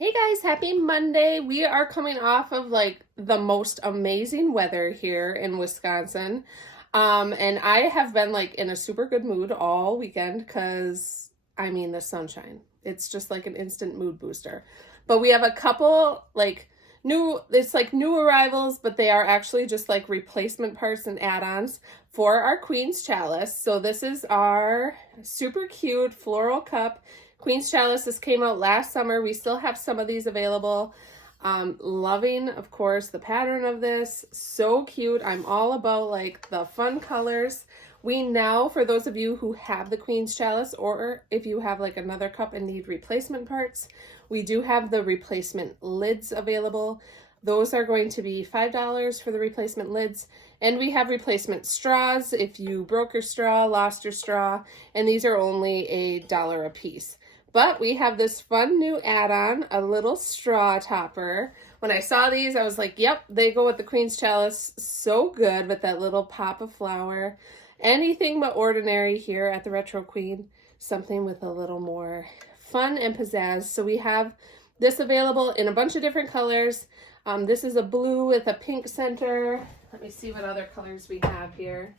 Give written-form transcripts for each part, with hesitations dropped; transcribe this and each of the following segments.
Hey guys, happy Monday. We are coming off of like the most amazing weather here in Wisconsin. And I have been like in a super good mood all weekend because the sunshine. It's just like an instant mood booster. But we have a couple like it's like new arrivals, but they are actually just like replacement parts and add-ons for our Queens Chalice. So this is our super cute floral cup. Queens Chalice, this came out last summer. We still have some of these available. Loving, of course, the pattern of this. So cute. I'm all about like the fun colors. We now, for those of you who have the Queens Chalice, or if you have like another cup and need replacement parts, we do have the replacement lids available. Those are going to be $5 for the replacement lids. And we have replacement straws if you broke your straw, lost your straw, and these are only $1 a piece. But we have this fun new add-on, a little straw topper. When I saw these, I was like, yep, they go with the Queen's Chalice so good with that little pop of flower. Anything but ordinary here at the Retro Queen. Something with a little more fun and pizzazz. So we have this available in a bunch of different colors. This is a blue with a pink center. Let me see what other colors we have here.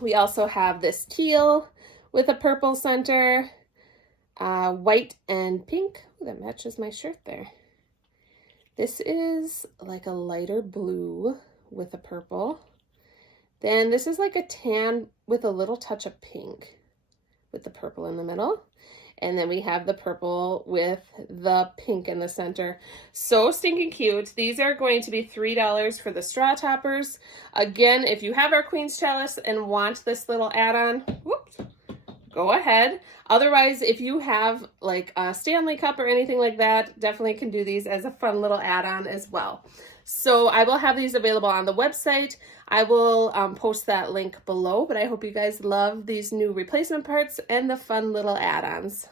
We also have this teal with a purple center, white and pink. Ooh, that matches my shirt there. This is like a lighter blue with a purple. Then this is like a tan with a little touch of pink with the purple in the middle. And then we have the purple with the pink in the center. So stinking cute. These are going to be $3 for the straw toppers. Again, if you have our Queen's Chalice and want this little add-on, whoops, go ahead. Otherwise, if you have like a Stanley cup or anything like that, definitely can do these as a fun little add-on as well. So I will have these available on the website. I will post that link below, but I hope you guys love these new replacement parts and the fun little add-ons.